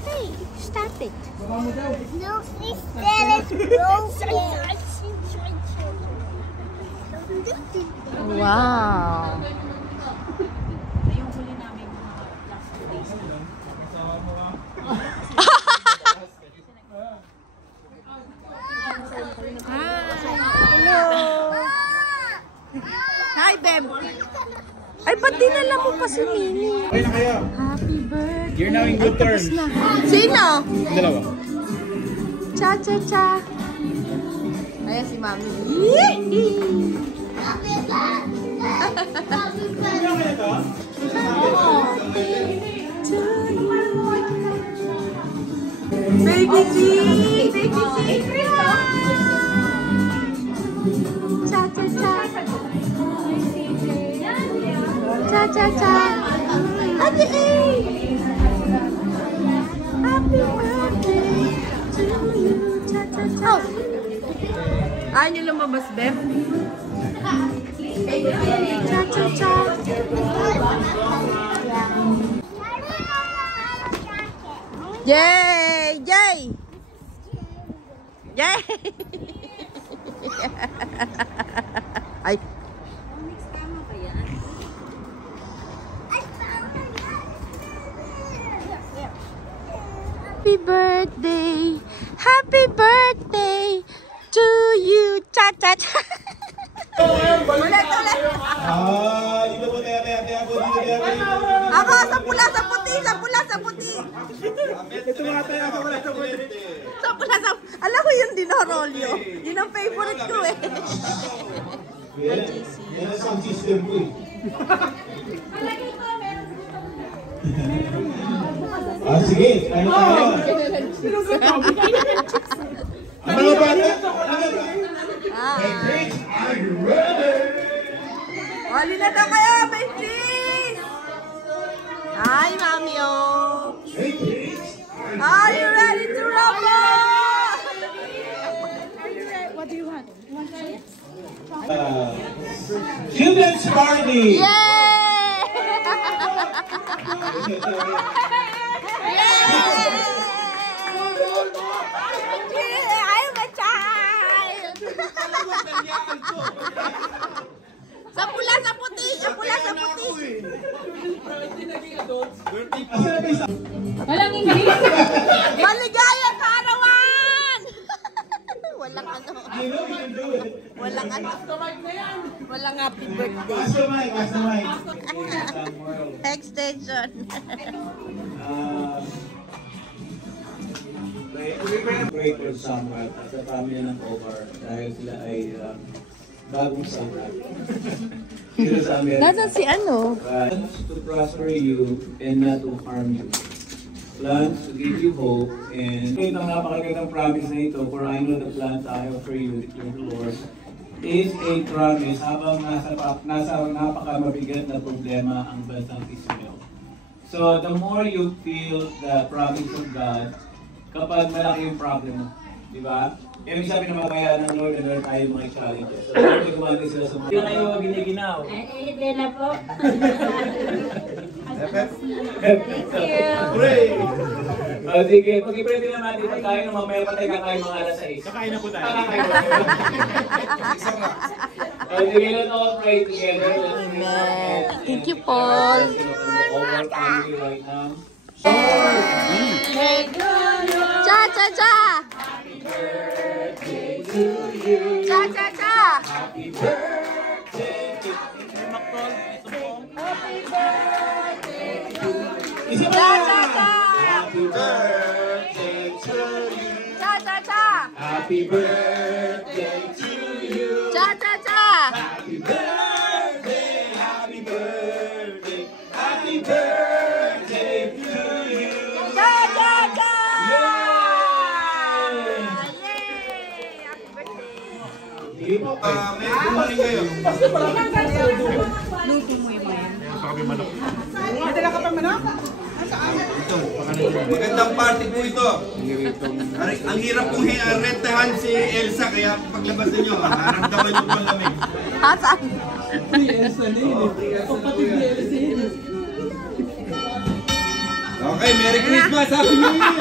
Hey, stop it. No, instead it's broken. Wow. Hello. Hi, Beb. Ay, ba't dinala mo pa si Mini? Okay na kayo. Happy birthday. You're now in good terms. Sino? Yung dalawa. Cha-cha-cha. Ayan si Mami. Happy birthday. Happy Baby G! Baby G! Cha-cha-cha. Cha-cha-cha. Happy A! Happy birthday to you. Cha-cha-cha. Ayaw niyo lumabas, Beb? Cha-cha-cha. Yay! Yay! Yay! Ay. Happy birthday! Happy birthday to you! Cha-cha-cha! Ulit! Dito po, taya po, dito. Ako, sa pula, sa puti, sa pula, sa puti. Ito mga taya sa pula, sa puti. Sa pula, sa... Alam ko yung dinorolyo. Yun ang favorite ko eh. Yan ang sound system ko eh. Sige, ano tayo? Ano ba? Hey, Prince, are you ready? Wali na daw kayo, Benjis! Hi, Mami, oh! Hey, Prince, Are you ready to rumble? What do you want? You want chips? Children's Party! Yay! I'm a child! Sa pula, sa puti! Sa pula, sa puti! Walang English? Maligayang kaarawan! Walang ano. Walang ano. Walang happy birthday. Pass the mic. Extension. Pray for Samuel at sa pamilya ng Omar dahil sila ay bagong sangkat. Sila sa Amerika. Nasaan si ano? Plans to prosper you and not to harm you. Plans to give you hope and ito ang napakagandang promise na ito, for I know the plans I have for you, declares the Lord, is a promise habang nasa napakamabigat na problema ang bansang Israel. So the more you feel the promise of God, kapag malaki yung problem mo, di ba? Ibig sabihin na magkaya ng Lord na meron tayo mga challenges. So, Lord, gumagay sila sa mga... Hindi kayo giniginaw. Hindi na po. Thank you. Pray! Sige, pag-i-pray din naman natin pagkain ng mamaya pa tayo kakain mga alas 6. Kakain na po tayo. Sige, let's all pray together. Amen. Thank you, Paul. Cha-cha-cha! Happy birthday to you. Cha-cha-cha! Happy birthday to you. Happy birthday to you. Isa pa! Cha-cha-cha! Happy birthday to you. Cha-cha-cha! Happy birthday to you. Cha-cha-cha! Happy birthday, happy birthday, happy birthday to you. Cha-cha-cha! Yay! Yay! Happy birthday! Sige po. May kumain kayo. Luto mo yung yan. Magandang party po ito. Ang hirap pong rentahan si Elsa, kaya paglabas ninyo, naramdaman nyo po ang lamig. Saan? Kapatid ni Elsa. Merry Christmas! Happy New Year!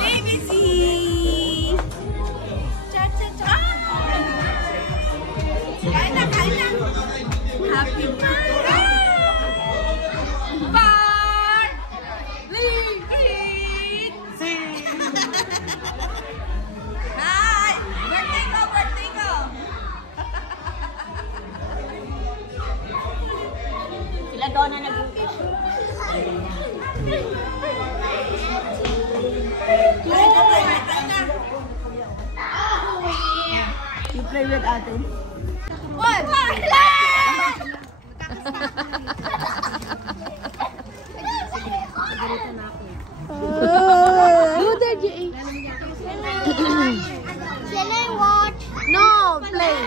Baby C! Cha-cha-cha! Kain na, kain na! Happy birthday! Hi! Birthday ko! Birthday ko! Sila doon na nag-wish. You play with ate. One! You there, Jay. Can I watch? No, play.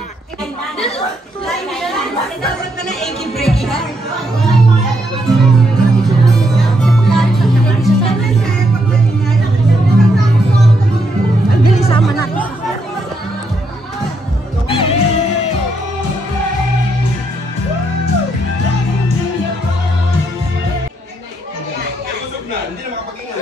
Ang bilis sama natin. Usog na, hindi na makapag-ingat.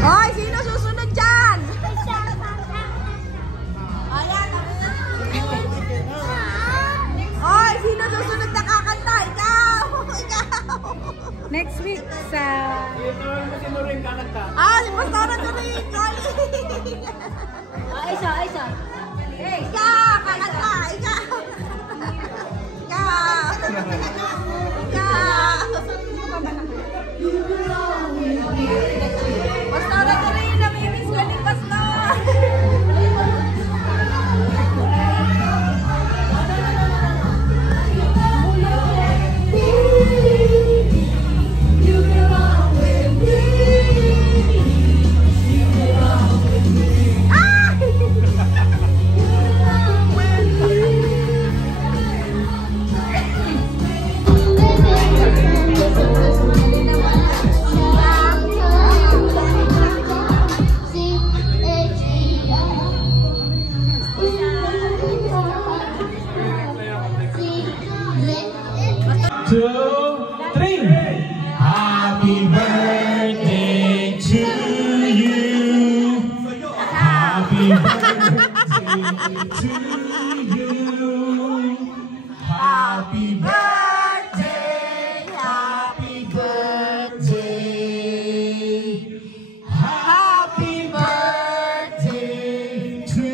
Hoy, sino susunod dyan? Hoy, sino susunod na kakanta? Ikaw! Ikaw! Next week sa... Si Pastora Turing! Isa. Ikaw! Kakanta! Ikaw! Ikaw! Ikaw! Pastora Turing! Namimiss ko ni Pastor! Happy birthday to you. Happy birthday to you. Happy birthday. Happy birthday. Happy birthday to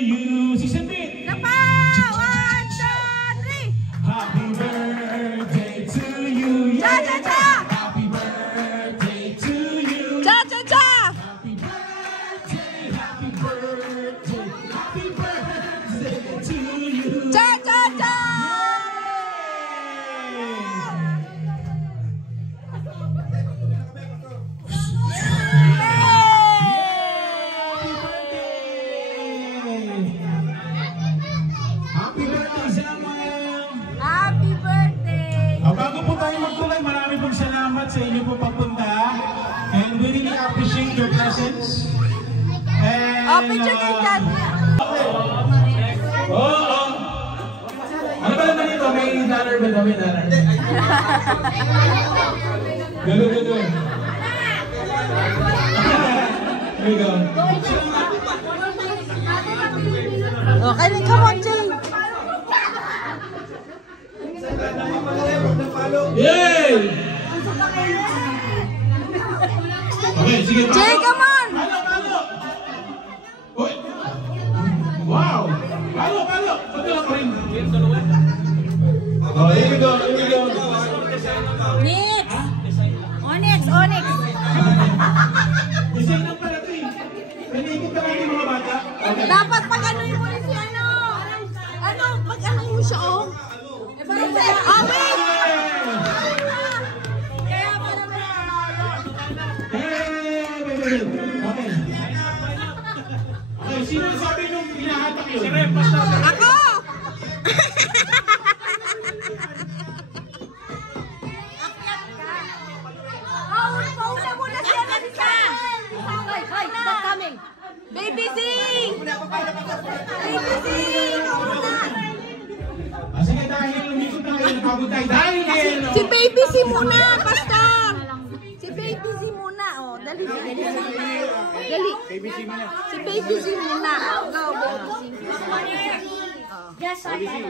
you. Sisipin. One, two, three! Happy birthday to you. Cha-cha-cha! Happy birthday to you. Cha-cha-cha! Happy birthday, happy birthday, happy birthday to you. Cha-cha-cha! Happy birthday, Samuel! Happy birthday! Bago po tayo magtuloy, marami pong salamat sa inyo po pagpunta. And we really appreciate your presence. And, Picture kayo dyan! Ano ba naman ito? May dollar ba daw? May dollar? Gano'n. There you go. Okay, come on, Jay! Yay! Okay, sige. Jay, come on! Palo! Uy! Wow! Palo! Pagkala pa rin. Oh, here we go. Next! Onyx! Onyx! Design lang pala ito eh. Nanikot ka natin mga bata. Dapat pag ano yung muna si ano? Ano? Pag ano mo siya oh? Oh, wait! Kaya pala ba? Okay. Okay, sino sabi nung hinahatak yun? Si Rem, basta. Ako! Pauna muna siya na si Samuel! Hoy, stop coming! Baby Sing! Baby Sing! Sige, dahil lumisot na kayo, napagod tayo. Dahil Si Baby C muna, Pastor! Si Baby C muna, oh. Dali. Dali. Si Baby C muna. Go, Baby C. Yes, I am.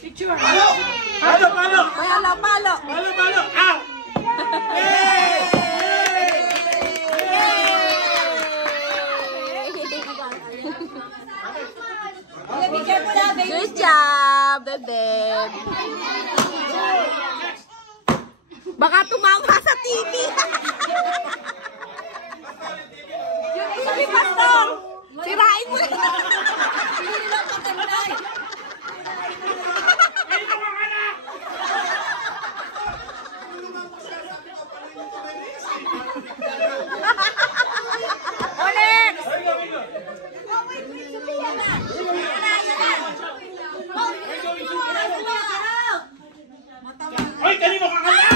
Picture. Palo! Palo. Ah! Good job, bebe. Baka tumama sa TV. Yung isa ni Pastor. Sirain mo. Hindi lang patay. Onyx! Hoy, kanino ka kaya?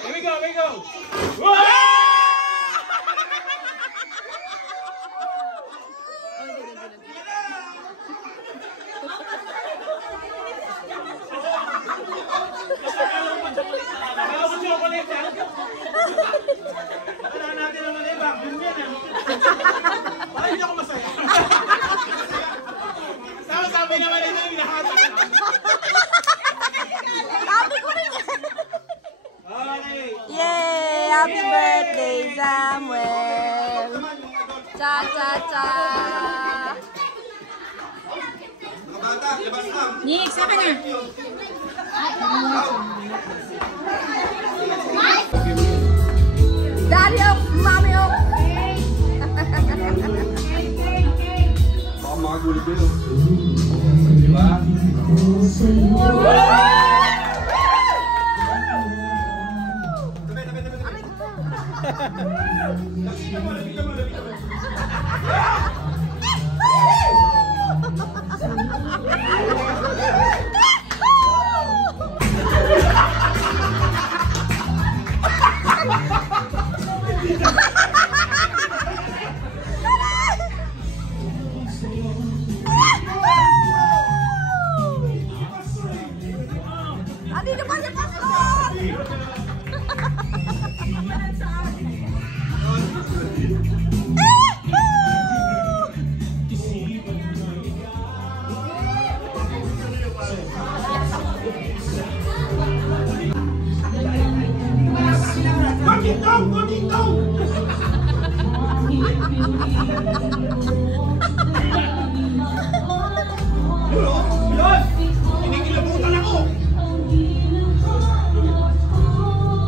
Here we go. Wala natin naman eh, vacuum yan eh. Parang hindi ako masaya. Sabi naman ito yung nakatak. Sabi ko rin. Okay. Yay! Happy birthday, Samuel! Cha-cha-cha! Mga bata, labas na. Nick, saka na! Daddy up, mommy up! Baka makagulit kayo. Diba? Adi depan si Pastor! Yun! Kinikilabutan ako!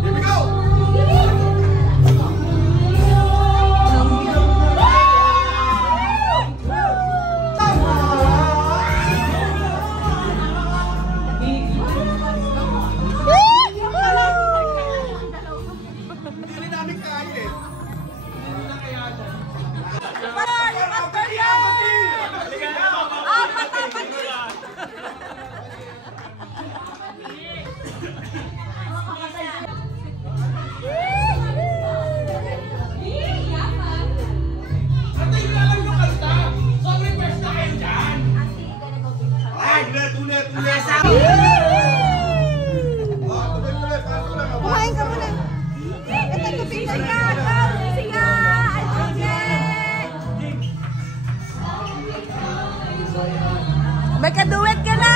Here we go! Hindi namin kaya eh. Ay, ulit. Kumain ka muna. Ito yung picture ka. Sige. May kaduet ka na.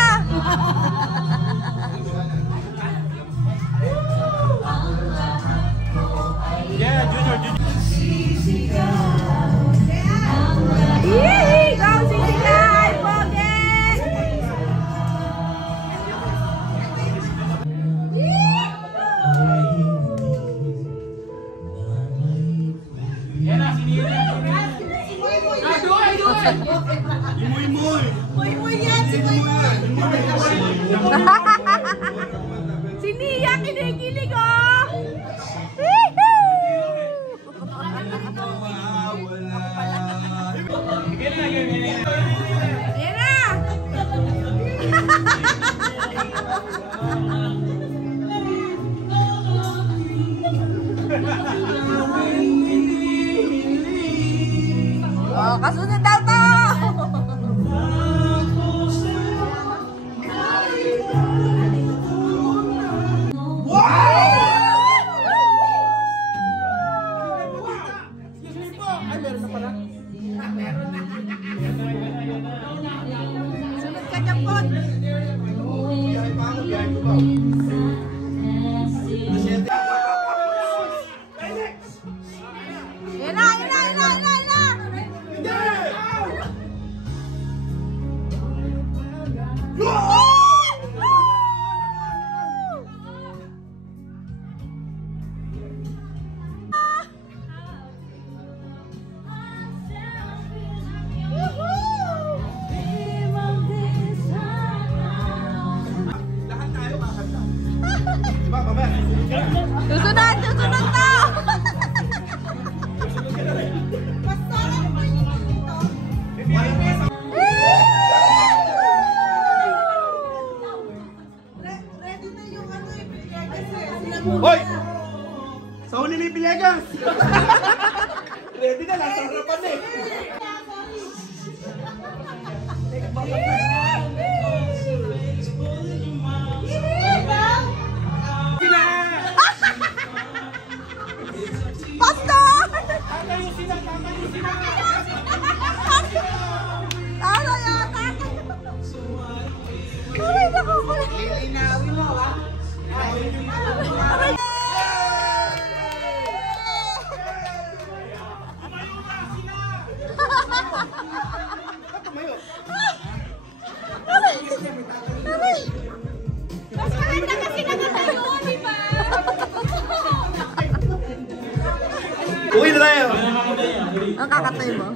Si Nia kinikilig, oh! Ayan na! Oh, kasunod daw to! Sunod ka dyan po! Yan na! Susunod to! Hoy! Sa huli ni Pillegas! Ready na, nasa harapan eh! Pastor! Tama yata! Aray, nakukulit! Lilinawin mo, ha? Aray! Mas maganda kasi nakatayo, di ba? Uwi na tayo! Ang kakatay mo?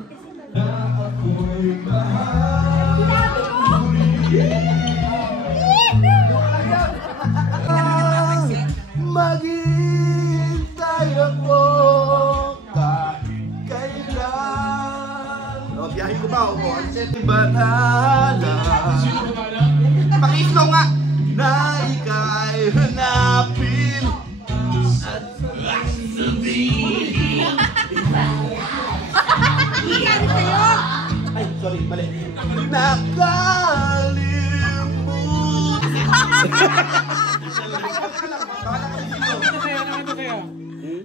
Maghintay ako kahit kailan. O, biyahin ko ba? O, ang banana. Pakislo nga! Na ika'y hanapin at sasabihin. Ay, sorry, mali. Nakalimut.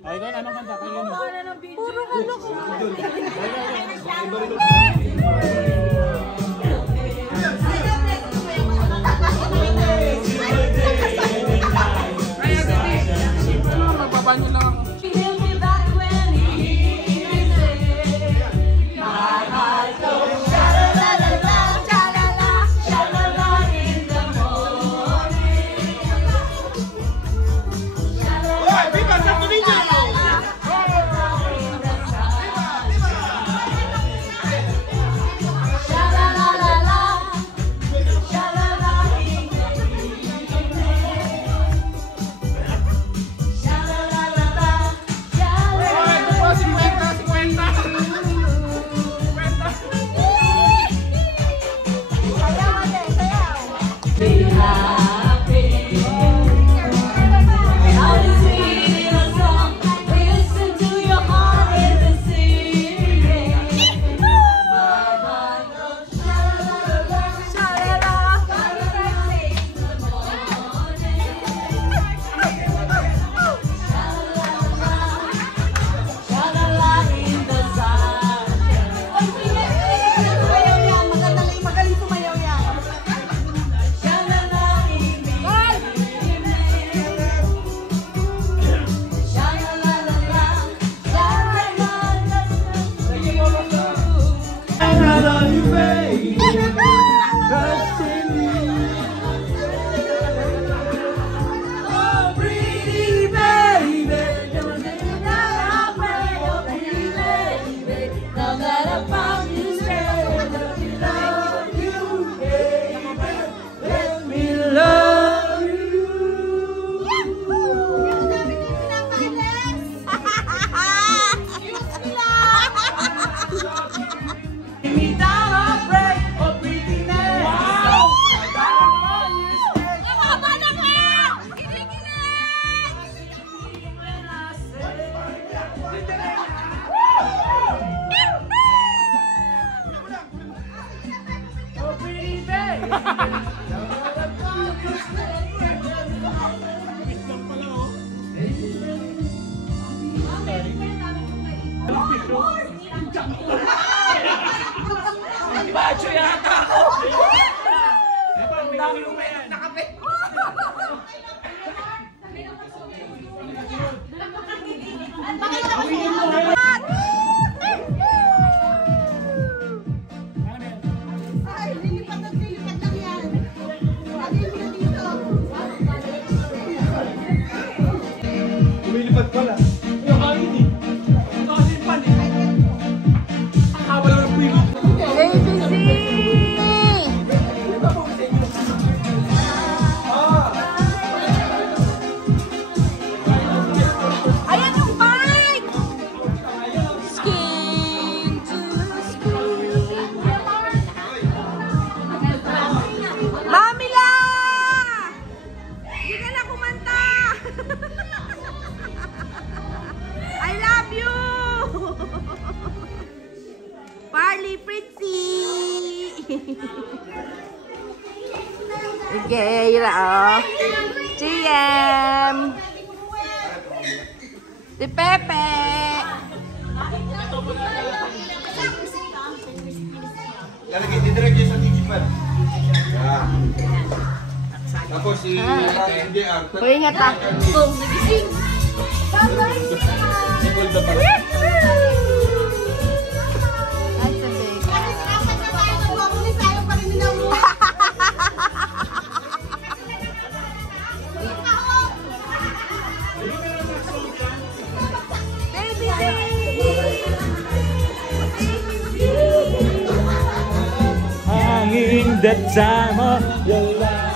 Ay, doon, anong kanta? Kayo na. Puro ano ko. Magbabanyo lang ako. Bacho yata ako! Ang dami yung may nakape! Ay, lilipat lang yan. Lagyan mo na dito. Lumilipad pala. Yung hangin eh. Nakalipan eh. Wala ng puyo. ABC! Ayan yung bike! Skin to skin. Mamila! Hindi ka na kumanta! I love you! Parley Fritzy! Sige, yun oh. GM! Si Pepe! Lalagay, didirect yun sa tigipan. Yan. Tapos si NDR. Ingat ah! Boom, nagising. Si Golda pala. That's a big. Apat na tayo nagwakulis, ayaw pa rin nila mo. Baby! Hanging the time of your life.